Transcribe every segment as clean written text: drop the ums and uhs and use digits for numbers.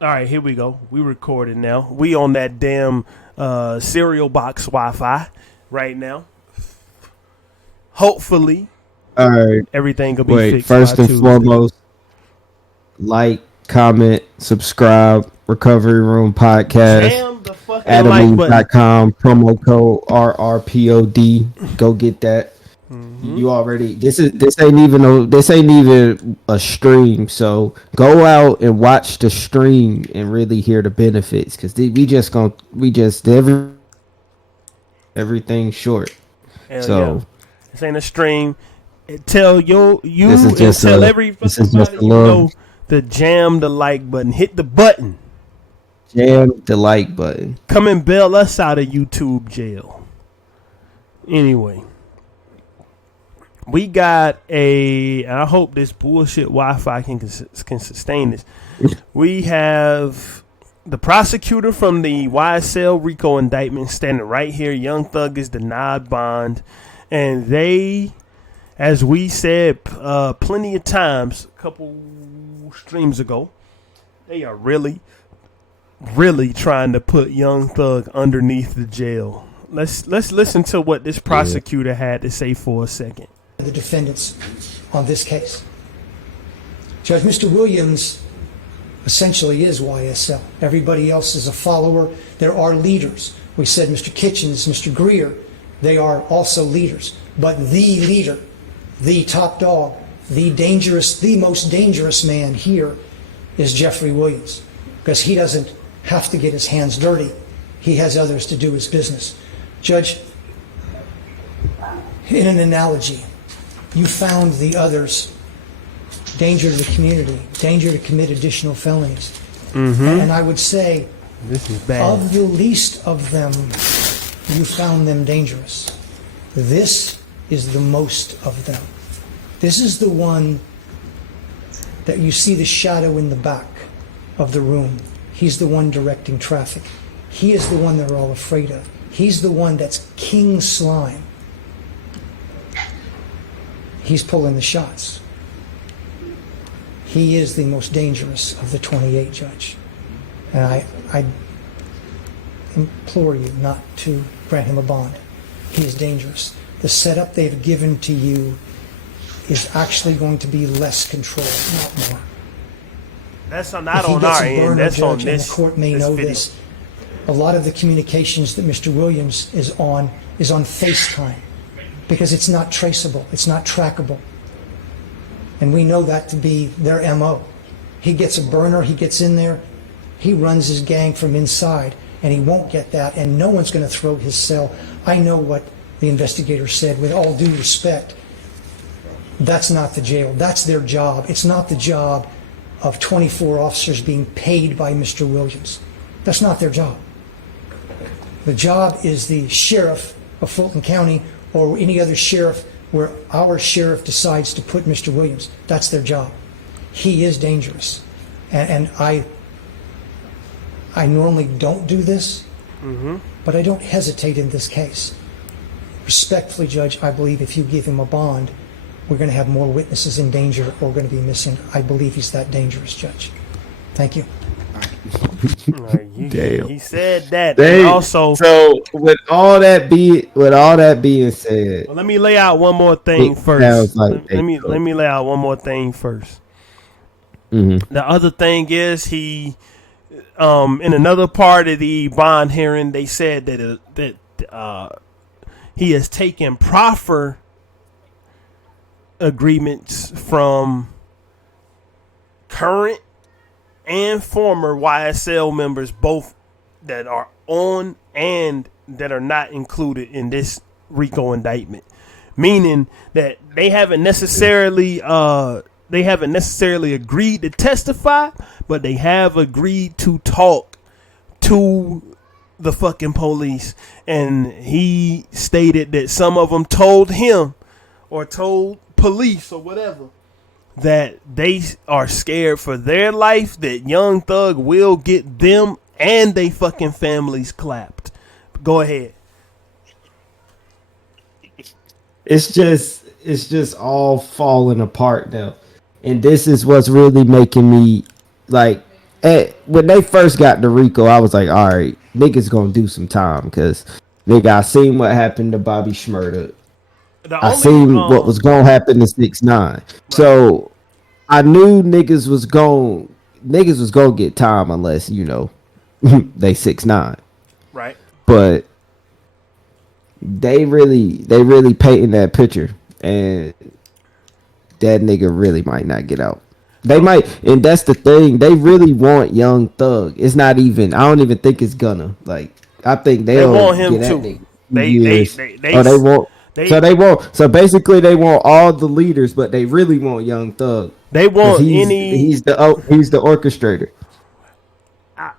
All right, here we go. We recording now. We on that damn cereal box Wi-Fi right now. Hopefully, All right. everything will be Wait. fixed by First and Tuesday. foremost, like, comment, subscribe. Recovery Room Podcast. Jam the fucking like button. Adamine.com. Promo code RRPOD. Go get that. Mm-hmm. You already. This ain't even a stream. So go out and watch the stream and really hear the benefits. Cause we just everything short. Hell yeah. So This ain't a stream. Tell this you is and just tell a every this fucking is just body a you little know to jam the like button. Hit the button. jam the like button. Come and bail us out of YouTube jail. Anyway. We got I hope this bullshit Wi-Fi can sustain this. We have the prosecutor from the YSL RICO indictment standing right here. Young Thug is denied bond. And they, as we said plenty of times, a couple streams ago, they are really, really trying to put Young Thug underneath the jail. Let's listen to what this prosecutor had to say for a second. The defendants on this case. Judge, Mr. Williams essentially is YSL. Everybody else is a follower. There are leaders. We said Mr. Kitchens, Mr. Greer, they are also leaders. But the leader, the top dog, the most dangerous man here is Jeffrey Williams, because he doesn't have to get his hands dirty. He has others to do his business. Judge, in an analogy, you found the others danger to the community, danger to commit additional felonies. And I would say, This is bad. of the least of them, you found them dangerous. This is the most of them. This is the one that you see the shadow in the back of the room. He's the one directing traffic. He is the one they're all afraid of. He's the one that's King Slime. He's pulling the shots. He is the most dangerous of the 28, Judge. And I implore you not to grant him a bond. He is dangerous. The setup they've given to you is actually going to be less control, not more. That's not If he on gets our a end. burner, That's on Judge, and this. the court may this know video. this. A lot of the communications that Mr. Williams is on FaceTime, because it's not traceable, it's not trackable. And we know that to be their MO. He gets a burner, he gets in there, he runs his gang from inside, and he won't get that, and no one's going to throw his cell. I know what the investigator said, with all due respect. That's not the jail. That's their job. It's not the job of 24 officers being paid by Mr. Williams. That's not their job. The job is the sheriff of Fulton County or any other sheriff where our sheriff decides to put Mr. Williams. That's their job. He is dangerous. And I normally don't do this, but I don't hesitate in this case. Respectfully, Judge, I believe if you give him a bond, we're going to have more witnesses in danger or going to be missing. I believe he's that dangerous, Judge. Thank you. Damn. He said that. And also, So with all that being said, well, let me lay out one more thing it first. sounds like Let me lay out one more thing first. Mm-hmm. The other thing is he, in another part of the bond hearing, they said that he has taken proffer agreements from current and former YSL members, both that are on and that are not included in this RICO indictment, meaning that they haven't necessarily agreed to testify, but they have agreed to talk to the fucking police. And he stated that some of them told him or told police or whatever that they are scared for their life, that Young Thug will get them and they fucking families clapped. Go ahead. it's just all falling apart now, and this is what's really making me like when they first got to Rico, I was like, all right, niggas gonna do some time because nigga, I seen what happened to Bobby Shmurda. I seen what was gonna happen to 6ix9ine. Right. So I knew niggas was gonna get time unless they 6ix9ine. Right. But they really painting that picture, and that nigga really might not get out. They might, and that's the thing. They really want Young Thug. It's not even. I don't even think it's gonna. Like, I think they want him too. They want. They want. So basically, they want all the leaders, but they really want Young Thug. They want he's the orchestrator.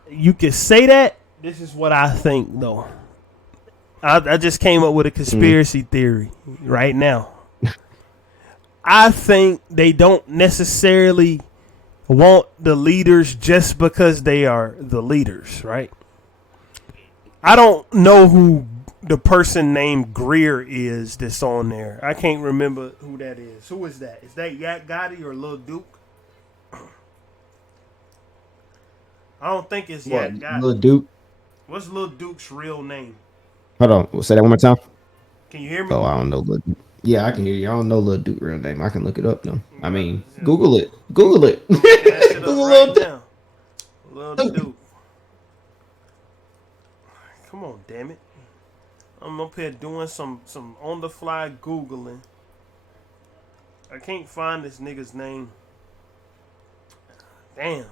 You can say that. This is what I think, though. I just came up with a conspiracy theory right now. I think they don't necessarily want the leaders just because they are the leaders, right? I don't know who the person named Greer is that's on there. I can't remember who that is. Who is that? Is that Yak Gotti or Lil Duke? I don't think it's Yak Gotti. Lil Duke? What's Lil Duke's real name? Hold on. Say that one more time. Can you hear me? Oh, I don't know. Yeah, I can hear you. I don't know Lil Duke real name. I can look it up though. I mean, Google it. Google it. Google right now. Lil Duke. Come on, damn it. I'm up here doing some on the fly Googling. I can't find this nigga's name. Damn.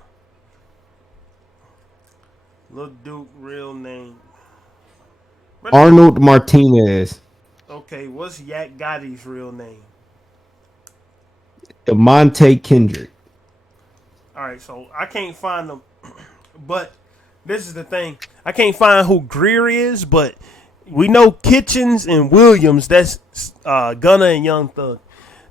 Lil Duke real name. Arnold Martinez. Okay, what's Yak Gotti's real name? DeMonte Kendrick. Alright, so I can't find them. But this is the thing. I can't find who Greer is, but we know Kitchens and Williams. That's Gunna and Young Thug.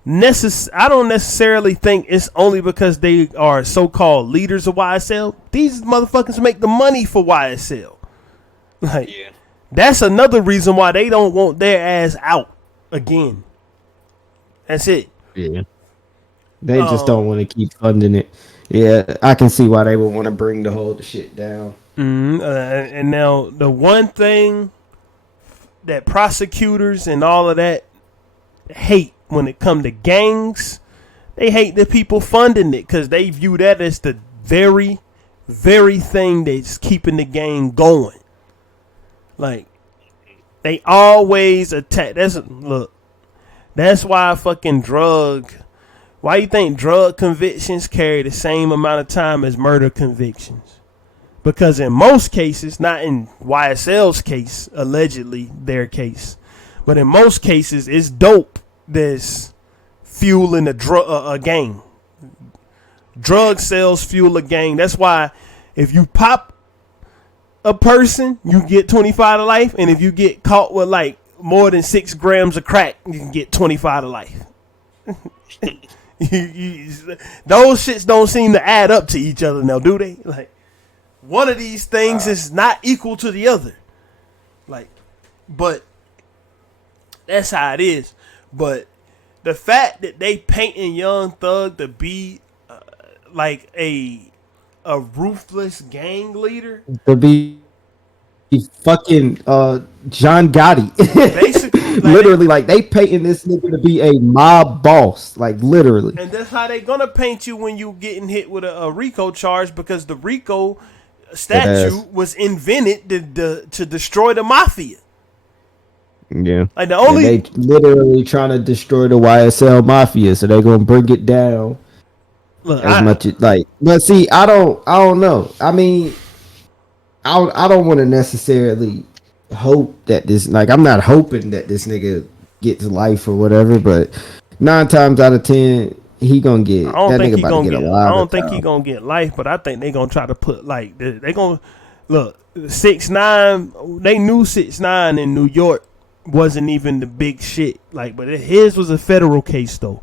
I don't necessarily think it's only because they are so-called leaders of YSL. These motherfuckers make the money for YSL. Like, yeah. That's another reason why they don't want their ass out again. That's it. Yeah. They just don't want to keep funding it. Yeah, I can see why they would want to bring the whole shit down. And now the one thing that prosecutors and all of that hate when it come to gangs, they hate the people funding it because they view that as the very, very thing that's keeping the gang going. Like, they always attack. That's why why you think drug convictions carry the same amount of time as murder convictions? Because in most cases, not in YSL's case, allegedly their case, but in most cases, it's dope that's fueling a gang. Drug sales fuel a gang. That's why if you pop a person, you get 25 to life, and if you get caught with like more than 6 grams of crack, you can get 25 to life. Those shits don't seem to add up to each other now, do they? Like, one of these things is not equal to the other. Like, but that's how it is. But the fact that they painting Young Thug to be like a ruthless gang leader, to be fucking John Gotti, basically, like, literally, like they painting this nigga to be a mob boss, like literally. And that's how they gonna paint you when you getting hit with a RICO charge, because the RICO statute was invented to destroy the mafia. Yeah, like the only they literally trying to destroy the YSL mafia, so they're gonna bring it down. Look, much as like, but see, I don't know. I mean, I don't want to necessarily hope that this, like, I'm not hoping that this nigga gets life or whatever, but 9 times out of 10 he gonna get. I don't think he gonna get. I don't think he gonna get life, but I think they gonna try to put like they gonna look 6ix9ine. They knew 6ix9ine in New York wasn't even the big shit. Like, but his was a federal case though.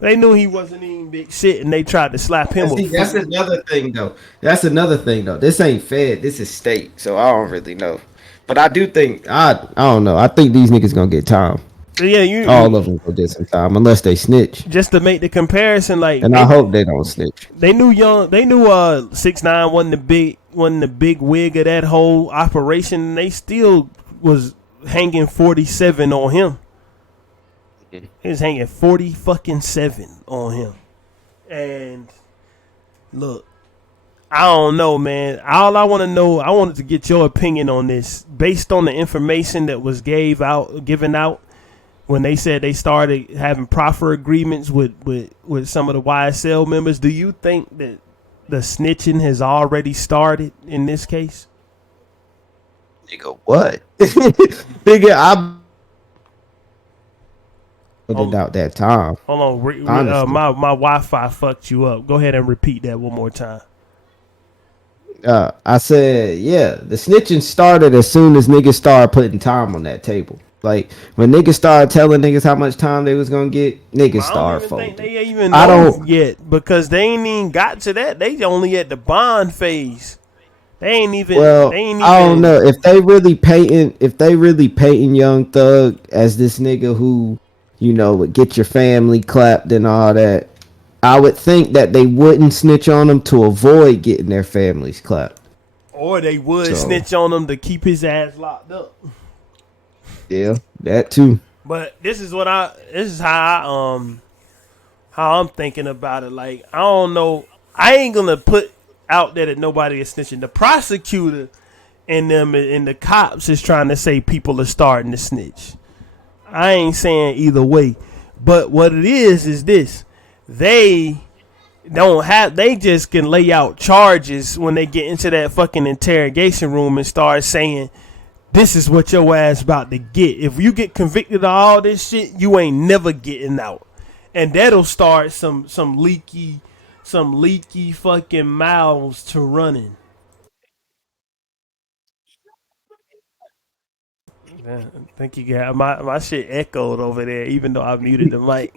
They knew he wasn't even big shit, and they tried to slap him. That's another thing though. This ain't Fed. This is state. So I don't really know. But I do think I don't know. I think these niggas gonna get time. Yeah, all of them go get some time unless they snitch. Just to make the comparison, like, and I hope they don't snitch. They knew 6ix9ine wasn't the big wig of that whole operation, and they still was hanging 47 on him. He was hanging 47 on him. And look, I don't know, man. All I want to know, I wanted to get your opinion on this based on the information that was given out when they said they started having proffer agreements with some of the YSL members. Do you think that the snitching has already started in this case? Nigga, what? Nigga, I put it out that time. Hold on, my Wi-Fi fucked you up. Go ahead and repeat that one more time. I said, yeah, the snitching started as soon as niggas started putting time on that table. Like, when niggas started telling niggas how much time they was gonna get, niggas started folding. They even know yet because they ain't even got to that. They only at the bond phase. They ain't even. I don't know if they really painting Young Thug as this nigga who, would get your family clapped and all that. I would think that they wouldn't snitch on him to avoid getting their families clapped. Or they would snitch on him to keep his ass locked up. Yeah, that too. But this is how I'm thinking about it. Like, I don't know. I ain't gonna put out there that nobody is snitching. The prosecutor and them and the cops is trying to say people are starting to snitch. I ain't saying either way. But what it is this. They just can lay out charges when they get into that fucking interrogation room and start saying, this is what your ass about to get. If you get convicted of all this shit, you ain't never getting out. And that'll start some leaky fucking mouths to running. I think you got my shit echoed over there, even though I muted the mic.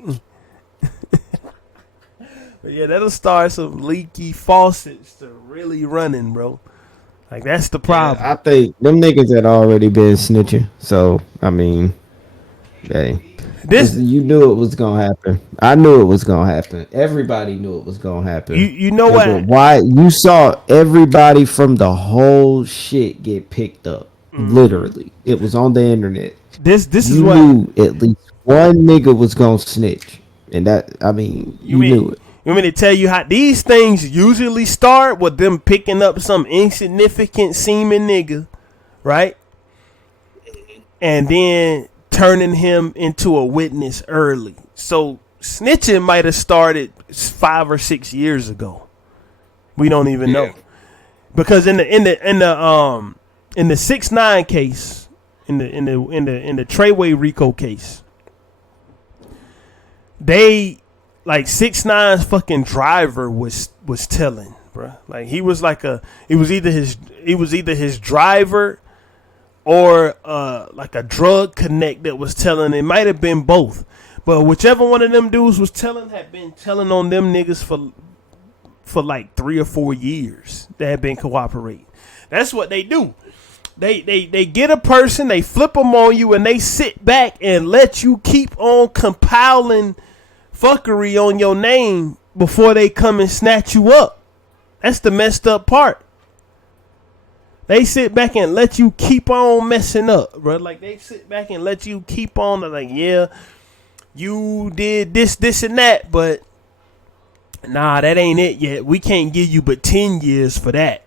But yeah, that'll start some leaky faucets to really running, bro. Like, that's the problem. Yeah, I think them niggas had already been snitching. So, I mean, hey. You knew it was going to happen. I knew it was going to happen. Everybody knew it was going to happen. You know what? Why? You saw everybody from the whole shit get picked up. Literally. It was on the internet. This is what... You knew at least one nigga was going to snitch. And that, I mean, you knew it. You want me to tell you how these things usually start with them picking up some insignificant seeming nigga, right? And then turning him into a witness early. So snitching might have started 5 or 6 years ago. We don't even know. Because in the 6ix9ine case, in the Treyway Rico case, they, like, 6ix9ine's fucking driver was telling, bro. Like, he was either his driver or like a drug connect that was telling. It might have been both, but whichever one of them dudes was telling had been telling on them niggas for like 3 or 4 years. They had been cooperating. That's what they do. They get a person, they flip them on you, and they sit back and let you keep on compiling fuckery on your name before they come and snatch you up. That's the messed up part. They sit back and let you keep on messing up, bro. Like, they sit back and let you keep on, like, yeah, you did this, and that, but nah, that ain't it yet. We can't give you but 10 years for that.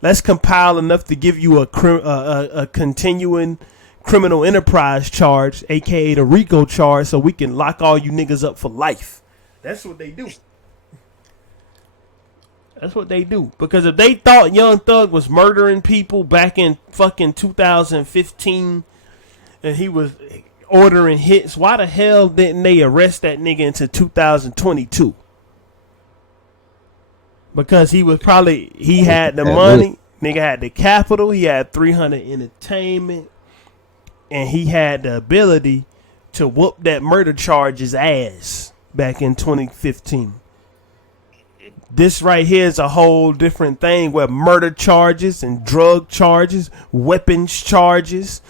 Let's compile enough to give you a continuing criminal enterprise charge, aka the RICO charge, so we can lock all you niggas up for life. That's what they do. That's what they do. Because if they thought Young Thug was murdering people back in fucking 2015 and he was ordering hits, why the hell didn't they arrest that nigga into 2022? Because he had the money, nigga had the capital, he had 300 Entertainment, and he had the ability to whoop that murder charge's ass back in 2015. This right here is a whole different thing where murder charges and drug charges, weapons charges,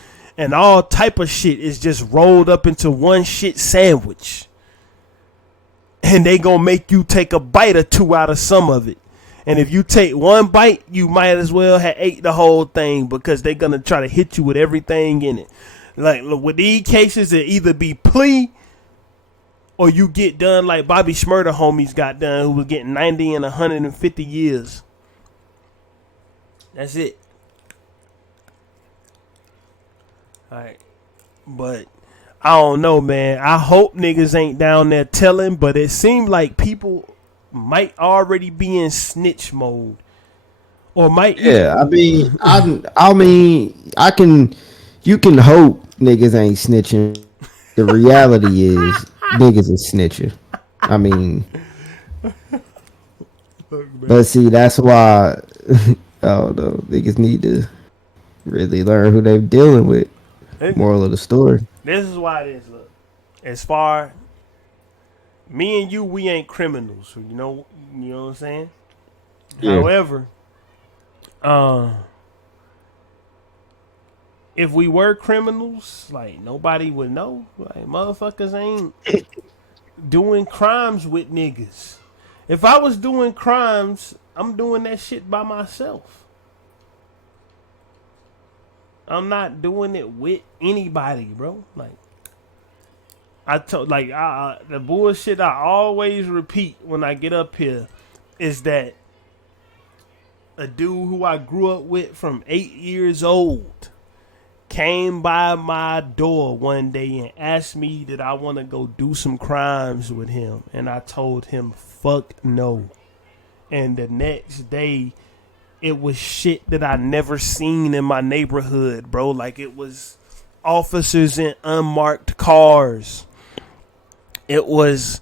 and all type of shit is just rolled up into one shit sandwich. And they gonna make you take a bite or two out of some of it. And if you take one bite, you might as well have ate the whole thing, because they're gonna try to hit you with everything in it. Like, look, with these cases, it either be plea or you get done like Bobby Shmurda homies got done, who was getting 90 and 150 years. That's it. Alright. But I don't know, man. I hope niggas ain't down there telling, but it seemed like people might already be in snitch mode. Or might. Yeah, I mean, you can hope niggas ain't snitching. The reality is niggas is snitching. I mean, but see, that's why I don't know, niggas need to really learn who they're dealing with. Moral of the story. This is why it is. Look, as far me and you, we ain't criminals. So you know what I'm saying. Yeah. However, if we were criminals, like, nobody would know. Like, motherfuckers ain't doing crimes with niggas. If I was doing crimes, I'm doing that shit by myself. I'm not doing it with anybody, bro. Like, the bullshit I always repeat when I get up here is that a dude who I grew up with from 8 years old came by my door one day and asked me did I want to go do some crimes with him. And I told him, fuck no. And the next day, it was shit that I never seen in my neighborhood, bro. Like, it was officers in unmarked cars. It was,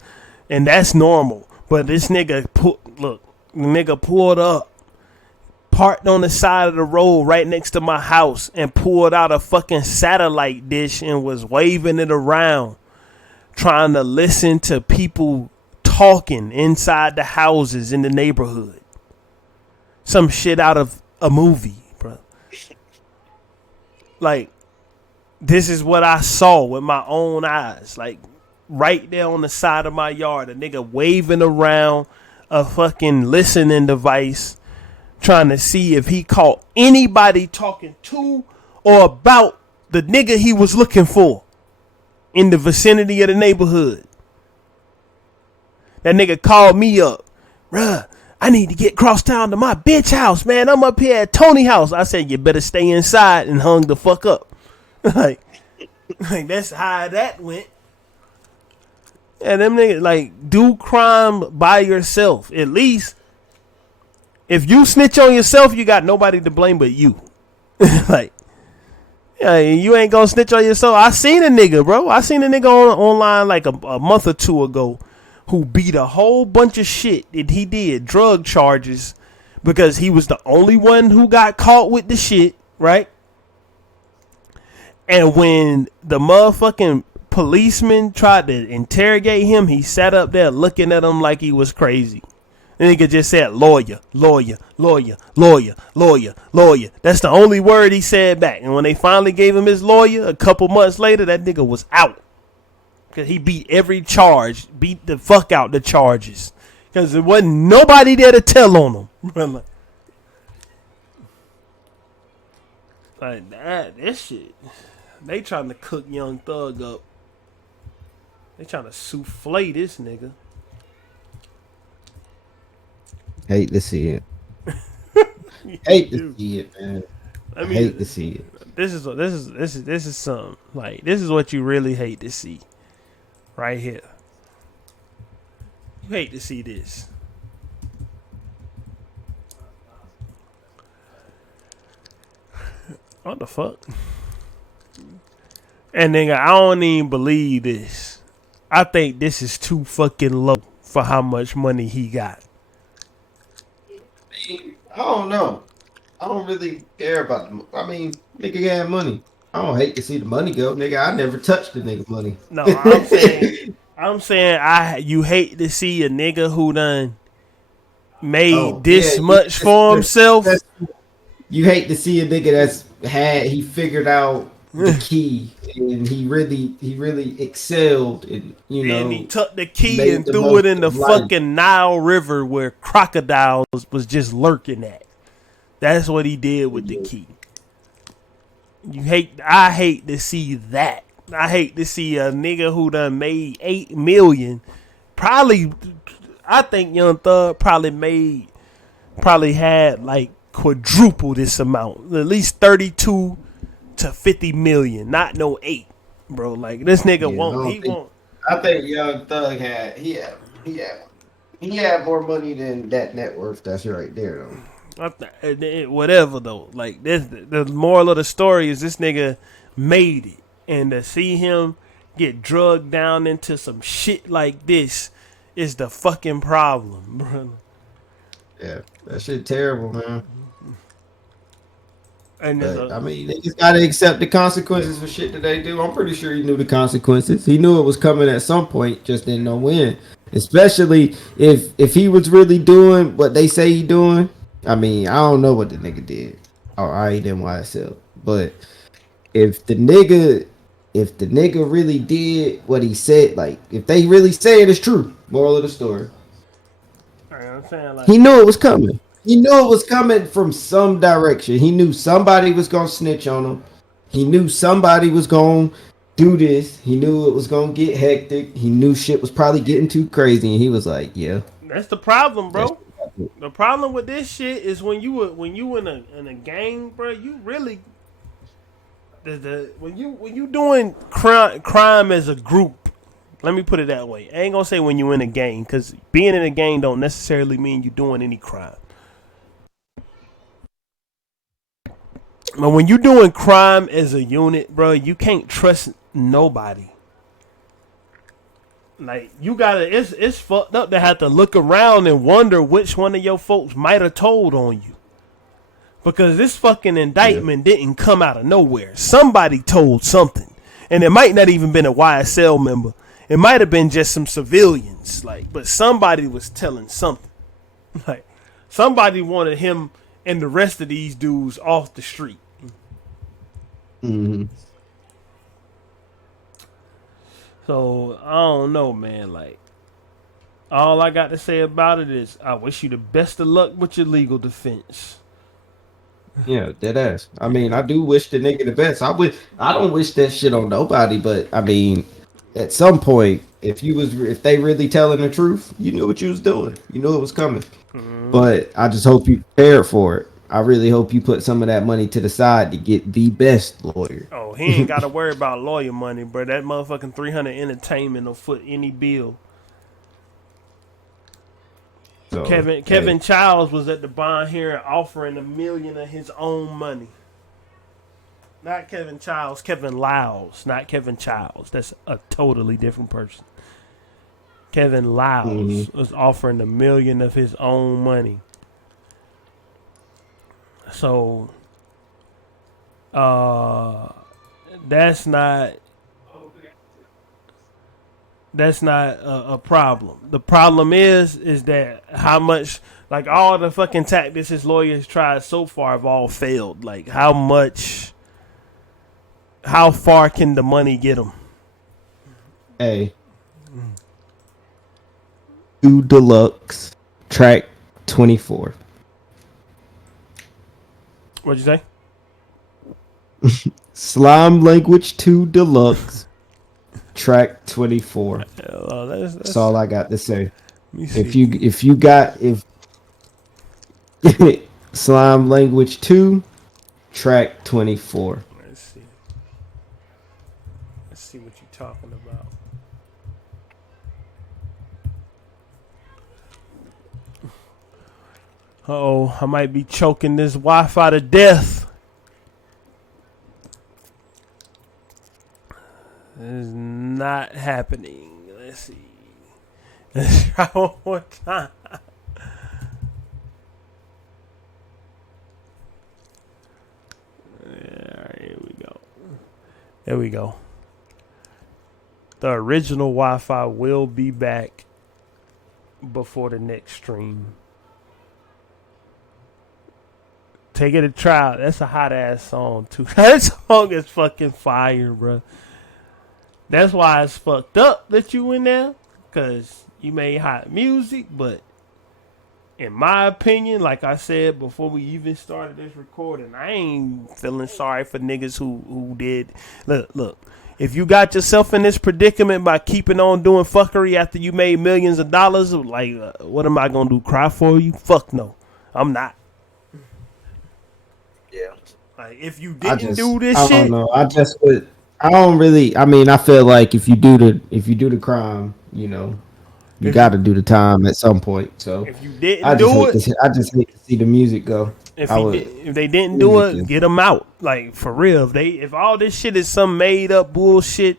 and that's normal. But this nigga pulled up, parked on the side of the road right next to my house, and pulled out a fucking satellite dish and was waving it around, trying to listen to people talking inside the houses in the neighborhood. Some shit out of a movie, bro. Like, this is what I saw with my own eyes. Like, right there on the side of my yard, a nigga waving around a fucking listening device, trying to see if he caught anybody talking to or about the nigga he was looking for in the vicinity of the neighborhood. That nigga called me up. Bruh, I need to get cross town to my bitch house, man. I'm up here at Tony house. I said, you better stay inside, and hung the fuck up. like that's how that went. And them niggas, like, do crime by yourself. At least, if you snitch on yourself, you got nobody to blame but you. Like, yeah, you ain't gonna snitch on yourself. I seen a nigga, bro. I seen a nigga online like a month or two ago who beat a whole bunch of shit that he did, drug charges, because he was the only one who got caught with the shit, right? And when the motherfucking policeman tried to interrogate him, he sat up there looking at him like he was crazy. The nigga just said, lawyer, lawyer, lawyer, lawyer, lawyer, lawyer. That's the only word he said back. And when they finally gave him his lawyer, a couple months later, that nigga was out. Because he beat every charge, beat the fuck out the charges. Because there wasn't nobody there to tell on him. Like that, this shit. They trying to cook Young Thug up. They trying to souffle this nigga. Hate to see it. Hate to see it, man. I mean, hate to see it. This is something like, this is what you really hate to see. Right here. You hate to see this. What the fuck? And nigga, I don't even believe this. I think this is too fucking low for how much money he got. I don't know. I don't really care about them. I mean, nigga got money. I don't hate to see the money go, nigga. I never touched the nigga money. No, I'm saying you hate to see a nigga who done made much for himself. You hate to see a nigga he figured out the key, and he really excelled, and and he took the key and the threw it in the most of life. fucking Nile River where crocodiles was just lurking at. That's what he did with the key. I hate to see that. I hate to see a nigga who done made $8 million. Probably, I think Young Thug probably had like quadruple this amount, at least 32 to 50 million. Not no 8, bro. Like this nigga won't. I think Young Thug had more money than that net worth. That's right there though. Whatever though, like this, the moral of the story is this nigga made it, and to see him get drugged down into some shit like this is the fucking problem, bro. Yeah, that shit terrible, man. And I mean, they just gotta accept the consequences for shit that they do. I'm pretty sure he knew the consequences. He knew it was coming at some point, just didn't know when. Especially if he was really doing what they say he doing. I mean, I don't know what the nigga did. Or I ain't in YSL. But if the nigga really did what he said, like if they really say it is true, moral of the story. I'm saying, like, he knew it was coming. He knew it was coming from some direction. He knew somebody was gonna snitch on him. He knew somebody was gonna do this. He knew it was gonna get hectic. He knew shit was probably getting too crazy, and he was like, "Yeah." That's the problem, bro. The problem with this shit is when you in a gang, bro. You really when you doing crime as a group. Let me put it that way. I ain't gonna say when you in a gang, because being in a gang don't necessarily mean you doing any crime. But when you doing crime as a unit, bro, you can't trust nobody. Like, you gotta, it's fucked up to have to look around and wonder which one of your folks might have told on you. Because this fucking indictment didn't come out of nowhere. Somebody told something. And it might not even been a YSL member. It might have been just some civilians. Like, but somebody was telling something. Like, somebody wanted him and the rest of these dudes off the street. Mm-hmm. So, I don't know, man. Like, all I got to say about it is I wish you the best of luck with your legal defense. Yeah, dead ass. I mean, I do wish the nigga the best. I don't wish that shit on nobody, but I mean, at some point, if they really telling the truth, you knew what you was doing. You knew it was coming. Mm-hmm. But I just hope you prepared for it. I really hope you put some of that money to the side to get the best lawyer. Oh, he ain't got to worry about lawyer money, bro. That motherfucking 300 entertainment will foot any bill. So, Kevin Childs was at the bond hearing offering $1 million of his own money. Not Kevin Childs, Kevin Lyles, not Kevin Childs. That's a totally different person. Kevin Lyles was offering $1 million of his own money. So, that's not a problem. The problem is that how much, like, all the fucking tactics his lawyers tried so far have all failed. Like, how far can the money get him? Hey. 2 Deluxe, track 24. What'd you say? Slime Language 2 Deluxe, track 24. That's all I got to say. If Slime Language 2, track 24. Let's see what you're talking about. Uh-oh, I might be choking this Wi-Fi to death. It's not happening. Let's see. Let's try one more time. Here we go. There we go. The original Wi-Fi will be back before the next stream. Take it to trial. That's a hot ass song too. That song is fucking fire, bro. That's why it's fucked up that you in there, cause you made hot music. But in my opinion, like I said before we even started this recording, I ain't feeling sorry for niggas who did. Look. If you got yourself in this predicament by keeping on doing fuckery after you made millions of dollars, like, what am I gonna do? Cry for you? Fuck no, I'm not. Yeah. Like, if you didn't do this I shit, don't know. I don't really. I mean, I feel like if you do the crime, you know, you got to do the time at some point. So if you didn't do it, I just hate to see the music go. if they didn't do it, get them out. Like, for real. If all this shit is some made up bullshit,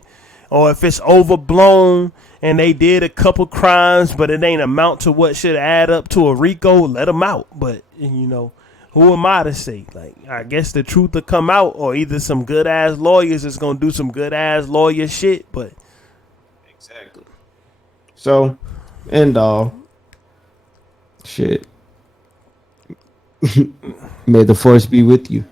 or if it's overblown and they did a couple crimes, but it ain't amount to what should add up to a RICO, let them out. But you know. Who am I to say? Like, I guess the truth will come out, or either some good ass lawyers is gonna do some good ass lawyer shit. But exactly. So, end all. Shit. May the force be with you.